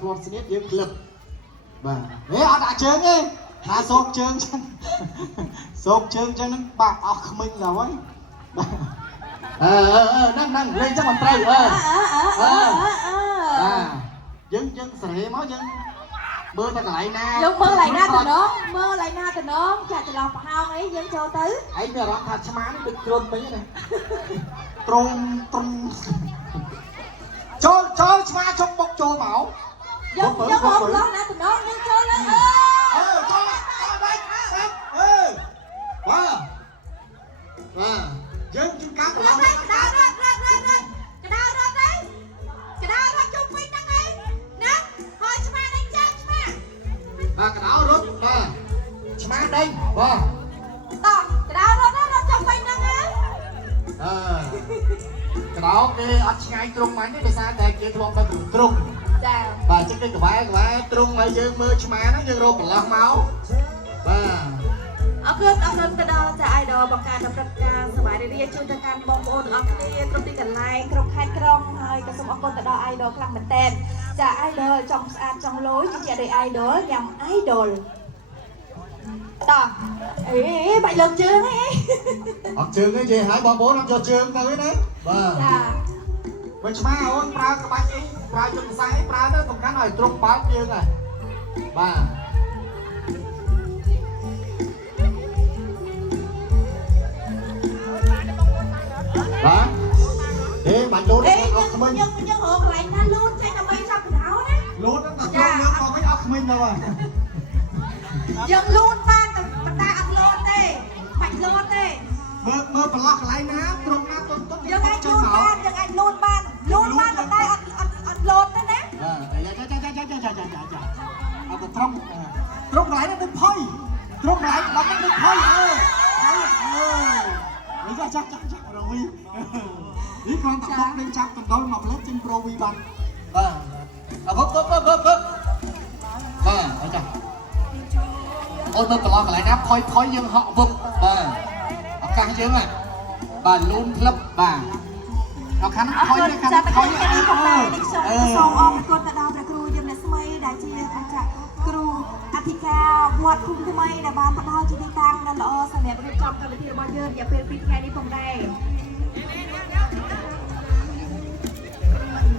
ធ្លាប់ស្នៀតយើងក្លឹបបាទហេអត់ដាក់ជើងទេថាសោកជើងចឹងសោកជើងចឹងហ្នឹងបាក់អស់ក្មេងឡើយបាទហ្នឹងលេងចឹងមិនត្រូវយើងសេរីមកយើងមើលតែកន្លែងណាយើងមើលកន្លែងណាទៅណងចាក់ច្រឡំប្រហោងអីយើងចូលទៅឯងមានអារម្មណ៍ថាឆ្មានេះដូចគ្រុនវិញណាត្រង់ចូលឆ្មាជុំបុកចូលមកយើងហូបឡោះណាទៅណងយើងចូលទៅចូលបាទយើងជិះកាប់កណ្ដោរត់ជុំវិញហ្នឹងឯងណាហើយឆ្មាដេញចាំឆ្មាបាទកណ្ដោរត់បាទឆ្មាដេញបាទតោះកណ្ដោរត់ជុំវិញហ្នឹងឯងកណ្ដោគេអត់ឆ្ងាយទ្រង់ហ្នឹងទេដោយសារតែគេធ្លាប់ទៅទ្រង់ចាបាទចឹងគេក្បែរទ្រង់ហើយយើងមើលឆ្មាហ្នឹងយើងរកប្រឡោះមកបាទអរគុណទៅដល់ចា idol បង្កើតដល់ព្រឹត្តិការណ៍សប្បាយរីករាយជួយទៅកាន់បងប្អូនអរគ្នាគ្រប់ទីកន្លែងគ្រប់ខេត្តក្រុងហើយក៏សូមអរគុណទៅដល់ idol ខ្លាំងមែនតើចា idol ចង់ស្អាតចង់លយជាដូច idol ញ៉ាំ idol តោះអេបាច់លើកជើងអីអត់ជើងទេនិយាយឲ្យបងប្អូនអត់យកជើងទៅណាបាទចាវិញឆ្មាអូនប្រើក្បាច់អីប្រើយន្តសាស្ត្រអីប្រើទៅសំខាន់ឲ្យទ្រង់បើកយើងហ่ะបាទបាទបាច់លូតអស់ក្មេងយើងរកកន្លែងណាលូតចេញដើម្បីចាប់កណ្ដោណាលូតតែចូលយើងក៏មិនអស់ក្មេងទៅហ่ะយើងលូតបានតែប៉ុន្តែអត់លូតទេបាច់លូតទេមើលប្រឡោះកន្លែងណាត្រង់ណាតុនយើងអាចលូតបានប៉ុន្តែអត់លូតទេណាអត់ត្រង់កន្លែងហ្នឹងដូចផុយត្រង់កន្លែងបាត់ហ្នឹងដូចផុយនេះចាក់រវីនេះគ្រាន់តែបុកលេងចាប់កណ្ដុរមកផ្លេចចេញប្រូវីបាត់បាទអើបាទអីចាអូនមើលប្រឡោះកន្លែងណាផុយយើងហក់វឹបបាទឱកាសយើងបាទលូនក្លឹបបាទដល់ខាងផុយនេះខាងផុយសូមអរគុណទៅដល់ព្រះគ្រូយមអ្នកស្មីដែលជាអាចារ្យគ្រូអធិការវត្តគុំថ្មីដែលបានផ្ដល់ជាទីតាំងដ៏ល្អសម្រាប់រៀបចំកម្មវិធីរបស់យើងរយៈពេល2ថ្ងៃនេះផងដែរ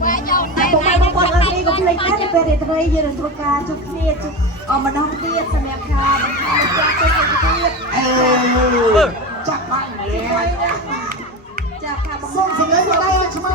បងប្អូនអរគុណកុំភ្លេចណានៅពេលរាត្រីយើងនឹងធ្វើការជួបគ្នាម្ដងទៀតសម្រាប់ការបង្ហាញផ្ទះទៅទៀតចាក់បាញ់ចាក់ការបង្ហាញសូមសម្លេងមកដល់ឆ្មា